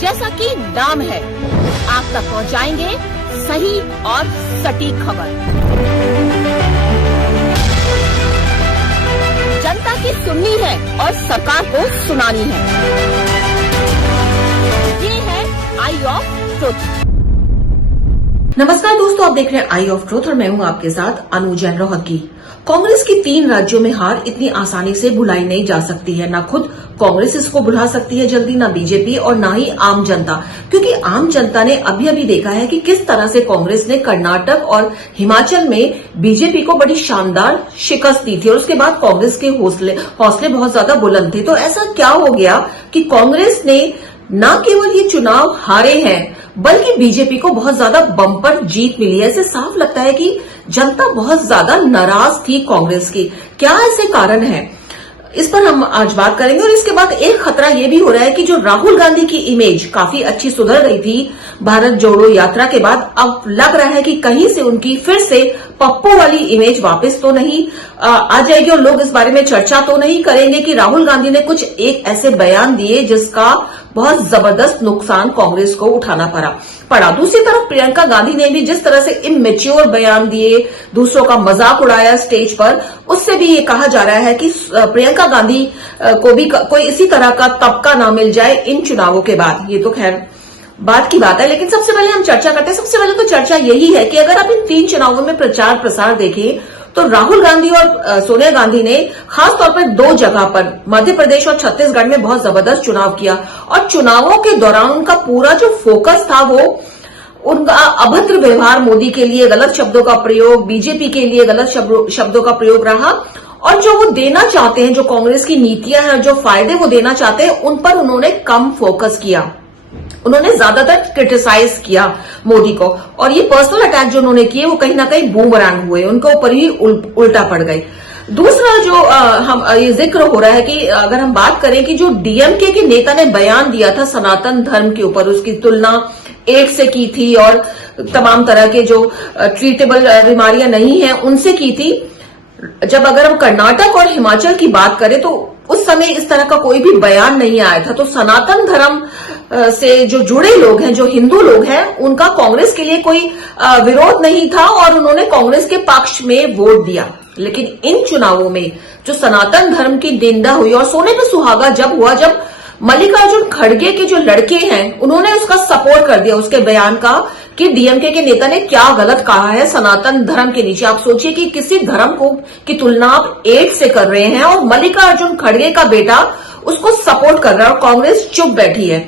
जैसा कि नाम है, आप तक पहुंचाएंगे सही और सटीक खबर। जनता की सुननी है और सरकार को सुनानी है। ये है आई ऑफ ट्रुथ। नमस्कार दोस्तों, आप देख रहे हैं आई ऑफ ट्रुथ और मैं हूं आपके साथ अनु जैन रोहतगी। कांग्रेस की 3 राज्यों में हार इतनी आसानी से भुलाई नहीं जा सकती है। ना खुद कांग्रेस इसको भुला सकती है जल्दी, ना बीजेपी और ना ही आम जनता, क्योंकि आम जनता ने अभी देखा है कि किस तरह से कांग्रेस ने कर्नाटक और हिमाचल में बीजेपी को बड़ी शानदार शिकस्त दी थी और उसके बाद कांग्रेस के हौसले बहुत ज्यादा बुलंद थे। तो ऐसा क्या हो गया कि कांग्रेस ने न केवल ये चुनाव हारे हैं बल्कि बीजेपी को बहुत ज्यादा बम्पर जीत मिली है। ऐसे साफ लगता है कि जनता बहुत ज्यादा नाराज थी कांग्रेस की। क्या ऐसे कारण है, इस पर हम आज बात करेंगे। और इसके बाद एक खतरा यह भी हो रहा है कि जो राहुल गांधी की इमेज काफी अच्छी सुधर गई थी भारत जोड़ो यात्रा के बाद, अब लग रहा है कि कहीं से उनकी फिर से पप्पू वाली इमेज वापस तो नहीं आ जाएगी और लोग इस बारे में चर्चा तो नहीं करेंगे कि राहुल गांधी ने कुछ एक ऐसे बयान दिए जिसका बहुत जबरदस्त नुकसान कांग्रेस को उठाना पड़ा। दूसरी तरफ प्रियंका गांधी ने भी जिस तरह से इमेच्योर बयान दिए, दूसरों का मजाक उड़ाया स्टेज पर, उससे भी ये कहा जा रहा है कि प्रियंका गांधी को भी कोई इसी तरह का तबका ना मिल जाए इन चुनावों के बाद। ये तो खैर बात की बात है, लेकिन सबसे पहले हम चर्चा करते हैं। सबसे पहले तो चर्चा यही है कि अगर आप इन 3 चुनावों में प्रचार प्रसार देखें तो राहुल गांधी और सोनिया गांधी ने खासतौर पर 2 जगह पर मध्य प्रदेश और छत्तीसगढ़ में बहुत जबरदस्त चुनाव किया और चुनावों के दौरान उनका पूरा जो फोकस था वो उनका अभद्र व्यवहार, मोदी के लिए गलत शब्दों का प्रयोग, बीजेपी के लिए गलत शब्दों का प्रयोग रहा। और जो वो देना चाहते हैं, जो कांग्रेस की नीतियां हैं, जो फायदे वो देना चाहते हैं, उन पर उन्होंने कम फोकस किया। उन्होंने ज्यादातर क्रिटिसाइज किया मोदी को और ये पर्सनल अटैक जो उन्होंने किए वो कहीं ना कहीं बूमरैंग हुए, उनके ऊपर ही उल्टा पड़ गई। दूसरा जो हम ये जिक्र हो रहा है कि अगर हम बात करें कि जो डीएमके के नेता ने बयान दिया था सनातन धर्म के ऊपर, उसकी तुलना एड्स से की थी और तमाम तरह के जो ट्रीटेबल बीमारियां नहीं है उनसे की थी। जब अगर हम कर्नाटक और हिमाचल की बात करें तो उस समय इस तरह का कोई भी बयान नहीं आया था। तो सनातन धर्म से जो जुड़े लोग हैं, जो हिंदू लोग हैं, उनका कांग्रेस के लिए कोई विरोध नहीं था और उन्होंने कांग्रेस के पक्ष में वोट दिया। लेकिन इन चुनावों में जो सनातन धर्म की निंदा हुई और सोने पे सुहागा जब हुआ, जब मल्लिकार्जुन खड़गे के जो लड़के हैं उन्होंने उसका सपोर्ट कर दिया, उसके बयान का, कि डीएमके के नेता ने क्या गलत कहा है सनातन धर्म के नीचे। आप सोचिए कि किसी धर्म को की तुलना आप एड्स से कर रहे हैं और मल्लिकार्जुन खड़गे का बेटा उसको सपोर्ट कर रहा है और कांग्रेस चुप बैठी है।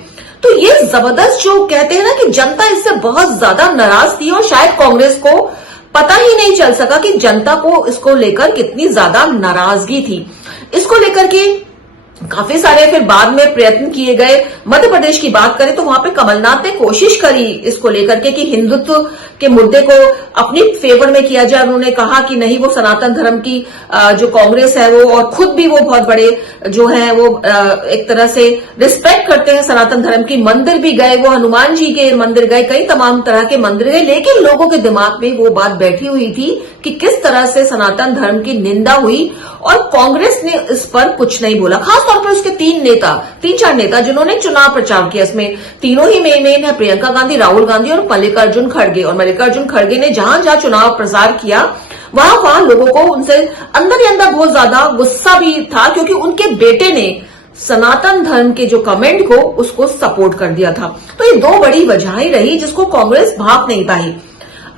तो ये जबरदस्त जो कहते हैं ना कि जनता इससे बहुत ज्यादा नाराज थी और शायद कांग्रेस को पता ही नहीं चल सका कि जनता को इसको लेकर कितनी ज्यादा नाराजगी थी। इसको लेकर के काफी सारे फिर बाद में प्रयत्न किए गए। मध्य प्रदेश की बात करें तो वहां पे कमलनाथ ने कोशिश करी इसको लेकर के कि हिंदुत्व के मुद्दे को अपनी फेवर में किया जाए। उन्होंने कहा कि नहीं, वो सनातन धर्म की जो कांग्रेस है वो, और खुद भी वो बहुत बड़े जो है वो एक तरह से रिस्पेक्ट करते हैं सनातन धर्म की। मंदिर भी गए, वो हनुमान जी के मंदिर गए, कई तमाम तरह के मंदिर गए, लेकिन लोगों के दिमाग में वो बात बैठी हुई थी कि किस तरह से सनातन धर्म की निंदा हुई और कांग्रेस ने इस पर कुछ नहीं बोला। खासतौर पर उसके 3-4 नेता जिन्होंने चुनाव प्रचार किया, इसमें तीनों ही मेन है, प्रियंका गांधी, राहुल गांधी और मल्लिकार्जुन खड़गे। और मल्लिकार्जुन खड़गे ने जहां जहां चुनाव प्रचार किया वहां लोगों को उनसे अंदर ही अंदर बहुत ज्यादा गुस्सा भी था, क्योंकि उनके बेटे ने सनातन धर्म के जो कमेंट को उसको सपोर्ट कर दिया था। तो ये 2 बड़ी वजहें रही जिसको कांग्रेस भाप नहीं पाई।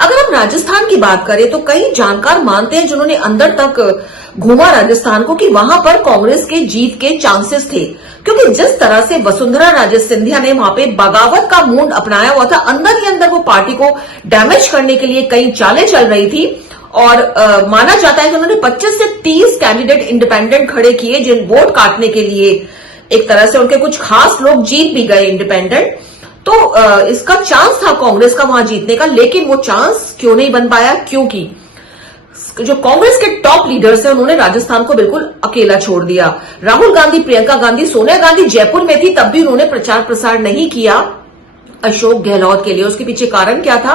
अगर हम राजस्थान की बात करें तो कई जानकार मानते हैं, जिन्होंने अंदर तक घूमा राजस्थान को, कि वहां पर कांग्रेस के जीत के चांसेस थे, क्योंकि जिस तरह से वसुंधरा राजे सिंधिया ने वहां पे बगावत का मूड अपनाया हुआ था, अंदर ही अंदर वो पार्टी को डैमेज करने के लिए कई चालें चल रही थी। और माना जाता है कि उन्होंने 25 से 30 कैंडिडेट इंडिपेंडेंट खड़े किए, जिन वोट काटने के लिए एक तरह से उनके कुछ खास लोग जीत भी गए इंडिपेंडेंट। तो इसका चांस था कांग्रेस का वहां जीतने का, लेकिन वो चांस क्यों नहीं बन पाया? क्योंकि जो कांग्रेस के टॉप लीडर्स हैं उन्होंने राजस्थान को बिल्कुल अकेला छोड़ दिया। राहुल गांधी, प्रियंका गांधी, सोनिया गांधी जयपुर में थी, तब भी उन्होंने प्रचार प्रसार नहीं किया अशोक गहलोत के लिए। उसके पीछे कारण क्या था?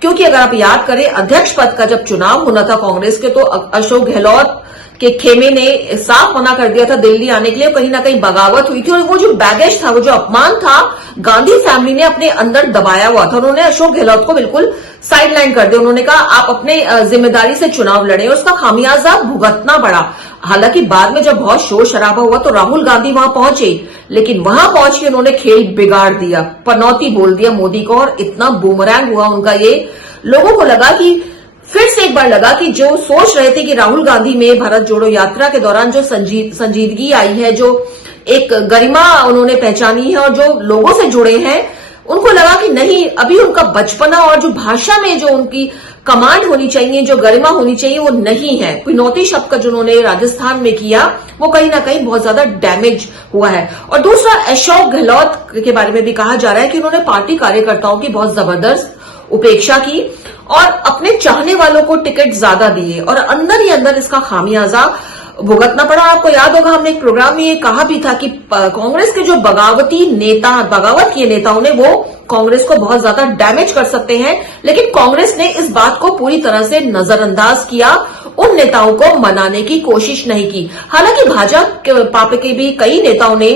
क्योंकि अगर आप याद करें, अध्यक्ष पद का जब चुनाव होना था कांग्रेस के, तो अशोक गहलोत कि खेमे ने साफ मना कर दिया था दिल्ली आने के लिए, कहीं ना कहीं बगावत हुई थी और वो जो बैगेज था, वो जो अपमान था, गांधी फैमिली ने अपने अंदर दबाया हुआ था। उन्होंने अशोक गहलोत को बिल्कुल साइडलाइन कर दिया। उन्होंने कहा आप अपने जिम्मेदारी से चुनाव लड़े, और उसका खामियाजा भुगतना पड़ा। हालांकि बाद में जब बहुत शोर शराबा हुआ तो राहुल गांधी वहां पहुंचे, लेकिन वहां पहुंच के उन्होंने खेल बिगाड़ दिया, पनौती बोल दिया मोदी को, और इतना बूमरैंग हुआ उनका ये। लोगों को लगा कि फिर से एक बार लगा कि जो सोच रहे थे कि राहुल गांधी में भारत जोड़ो यात्रा के दौरान जो संजीदगी आई है, जो एक गरिमा उन्होंने पहचानी है और जो लोगों से जुड़े हैं, उनको लगा कि नहीं, अभी उनका बचपना और जो भाषा में जो उनकी कमांड होनी चाहिए, जो गरिमा होनी चाहिए, वो नहीं है। कुनौती शब्द का जो उन्होंने राजस्थान में किया, वो कहीं ना कहीं बहुत ज्यादा डैमेज हुआ है। और दूसरा, अशोक गहलोत के बारे में भी कहा जा रहा है कि उन्होंने पार्टी कार्यकर्ताओं की बहुत जबरदस्त उपेक्षा की और अपने चाहने वालों को टिकट ज्यादा दिए, और अंदर ही अंदर इसका खामियाजा भुगतना पड़ा। आपको याद होगा, हमने एक प्रोग्राम में ये कहा भी था कि कांग्रेस के जो बगावत किए नेताओं ने वो कांग्रेस को बहुत ज्यादा डैमेज कर सकते हैं, लेकिन कांग्रेस ने इस बात को पूरी तरह से नजरअंदाज किया, उन नेताओं को मनाने की कोशिश नहीं की। हालांकि भाजपा के भी कई नेताओं ने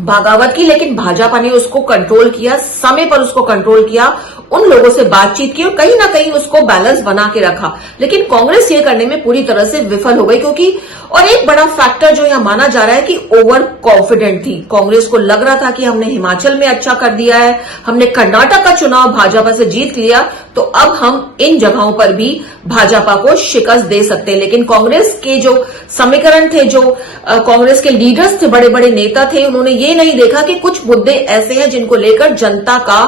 बगावत की, लेकिन भाजपा ने उसको कंट्रोल किया, समय पर उसको कंट्रोल किया, उन लोगों से बातचीत की और कहीं ना कहीं उसको बैलेंस बना के रखा। लेकिन कांग्रेस ये करने में पूरी तरह से विफल हो गई, क्योंकि और एक बड़ा फैक्टर जो यहां माना जा रहा है कि ओवर कॉन्फिडेंट थी कांग्रेस को। लग रहा था कि हमने हिमाचल में अच्छा कर दिया है, हमने कर्नाटक का चुनाव भाजपा से जीत लिया, तो अब हम इन जगहों पर भी भाजपा को शिकस्त दे सकते हैं। लेकिन कांग्रेस के जो समीकरण थे, जो कांग्रेस के लीडर्स थे, बड़े बड़े नेता थे, उन्होंने ये नहीं देखा कि कुछ मुद्दे ऐसे हैं जिनको लेकर जनता का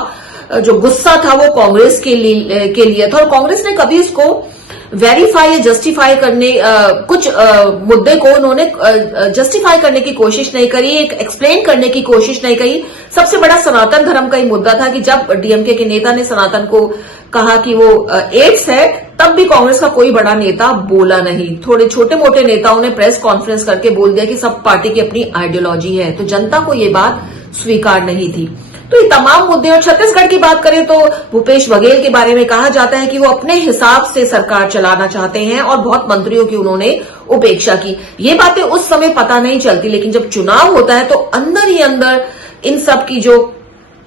जो गुस्सा था वो कांग्रेस के लिए था, और कांग्रेस ने कभी इसको वेरीफाई या जस्टिफाई करने कुछ मुद्दे को उन्होंने जस्टिफाई करने की कोशिश नहीं करी, एक एक्सप्लेन करने की कोशिश नहीं करी। सबसे बड़ा सनातन धर्म का ही मुद्दा था कि जब डीएमके के नेता ने सनातन को कहा कि वो एड्स है, तब भी कांग्रेस का कोई बड़ा नेता बोला नहीं। थोड़े छोटे मोटे नेताओं ने प्रेस कॉन्फ्रेंस करके बोल दिया कि सब पार्टी की अपनी आइडियोलॉजी है, तो जनता को ये बात स्वीकार नहीं थी। तो ये तमाम मुद्दे। और छत्तीसगढ़ की बात करें तो भूपेश बघेल के बारे में कहा जाता है कि वो अपने हिसाब से सरकार चलाना चाहते हैं और बहुत मंत्रियों की उन्होंने उपेक्षा की। ये बातें उस समय पता नहीं चलती, लेकिन जब चुनाव होता है तो अंदर ही अंदर इन सब की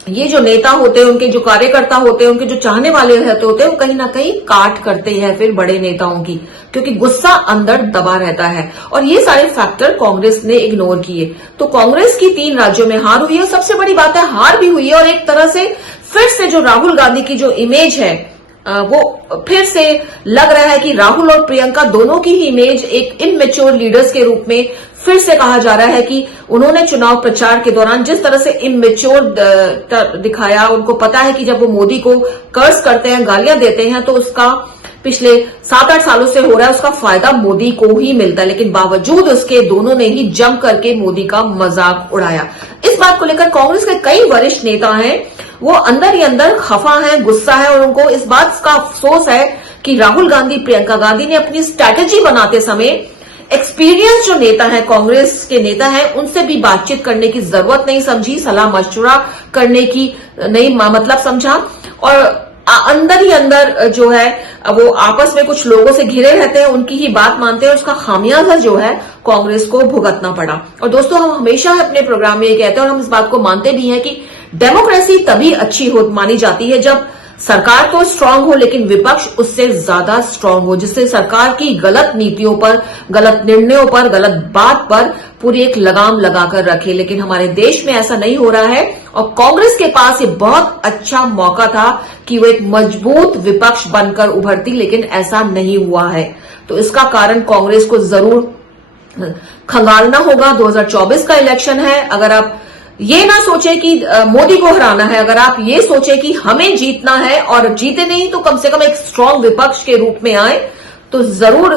ये जो नेता होते हैं, उनके जो कार्यकर्ता होते हैं, उनके जो चाहने वाले होते हैं, वो कहीं ना कहीं काट करते हैं फिर बड़े नेताओं की, क्योंकि गुस्सा अंदर दबा रहता है। और ये सारे फैक्टर कांग्रेस ने इग्नोर किए, तो कांग्रेस की 3 राज्यों में हार हुई है। सबसे बड़ी बात है, हार भी हुई है और एक तरह से फिर से जो राहुल गांधी की जो इमेज है, वो फिर से लग रहा है कि राहुल और प्रियंका दोनों की ही इमेज एक इनमेच्योर लीडर्स के रूप में फिर से कहा जा रहा है कि उन्होंने चुनाव प्रचार के दौरान जिस तरह से इमेच्योर दिखाया। उनको पता है कि जब वो मोदी को कर्ज करते हैं, गालियां देते हैं, तो उसका पिछले 7-8 सालों से हो रहा है, उसका फायदा मोदी को ही मिलता है। लेकिन बावजूद उसके दोनों ने ही जम करके मोदी का मजाक उड़ाया। इस बात को लेकर कांग्रेस के कई वरिष्ठ नेता हैं, वो अंदर ही अंदर खफा है, गुस्सा है, और उनको इस बात का अफसोस है कि राहुल गांधी, प्रियंका गांधी ने अपनी स्ट्रैटेजी बनाते समय एक्सपीरियंस जो नेता है, कांग्रेस के नेता है, उनसे भी बातचीत करने की जरूरत नहीं समझी, सलाह मशवरा करने की नहीं मतलब समझा, और अंदर ही अंदर जो है वो आपस में कुछ लोगों से घिरे रहते हैं, उनकी ही बात मानते हैं, और उसका खामियाजा जो है कांग्रेस को भुगतना पड़ा। और दोस्तों, हम हमेशा अपने प्रोग्राम में ये कहते हैं और हम इस बात को मानते भी हैं कि डेमोक्रेसी तभी अच्छी मानी जाती है जब सरकार तो स्ट्रांग हो, लेकिन विपक्ष उससे ज्यादा स्ट्रांग हो, जिससे सरकार की गलत नीतियों पर, गलत निर्णयों पर, गलत बात पर पूरी एक लगाम लगाकर रखे। लेकिन हमारे देश में ऐसा नहीं हो रहा है, और कांग्रेस के पास ये बहुत अच्छा मौका था कि वो एक मजबूत विपक्ष बनकर उभरती, लेकिन ऐसा नहीं हुआ है। तो इसका कारण कांग्रेस को जरूर खंगालना होगा। 2024 का इलेक्शन है, अगर आप ये ना सोचे कि मोदी को हराना है, अगर आप ये सोचे कि हमें जीतना है और जीते नहीं तो कम से कम एक स्ट्रांग विपक्ष के रूप में आए, तो जरूर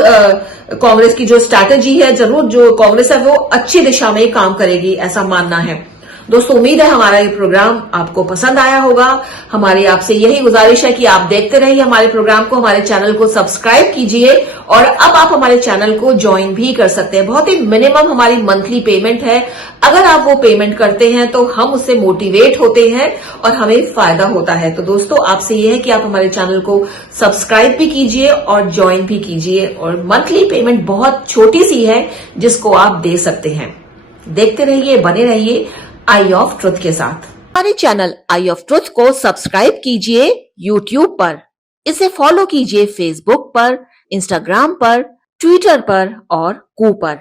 कांग्रेस की जो स्ट्रैटेजी है, जरूर जो कांग्रेस है वो अच्छी दिशा में काम करेगी, ऐसा मानना है। दोस्तों, उम्मीद है हमारा ये प्रोग्राम आपको पसंद आया होगा। हमारी आपसे यही गुजारिश है कि आप देखते रहिए हमारे प्रोग्राम को, हमारे चैनल को सब्सक्राइब कीजिए और अब आप हमारे चैनल को ज्वाइन भी कर सकते हैं। बहुत ही मिनिमम हमारी मंथली पेमेंट है। अगर आप वो पेमेंट करते हैं तो हम उससे मोटिवेट होते हैं और हमें फायदा होता है। तो दोस्तों, आपसे ये है कि आप हमारे चैनल को सब्सक्राइब भी कीजिए और ज्वाइन भी कीजिए। और मंथली पेमेंट बहुत छोटी सी है जिसको आप दे सकते हैं। देखते रहिए, बने रहिए आई ऑफ ट्रुथ के साथ। हमारे चैनल आई ऑफ ट्रुथ को सब्सक्राइब कीजिए यूट्यूब पर, इसे फॉलो कीजिए फेसबुक पर, इंस्टाग्राम पर, ट्विटर पर और कू पर।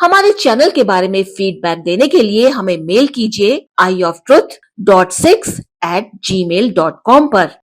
हमारे चैनल के बारे में फीडबैक देने के लिए हमें मेल कीजिए ioftruth.6@gmail.com पर।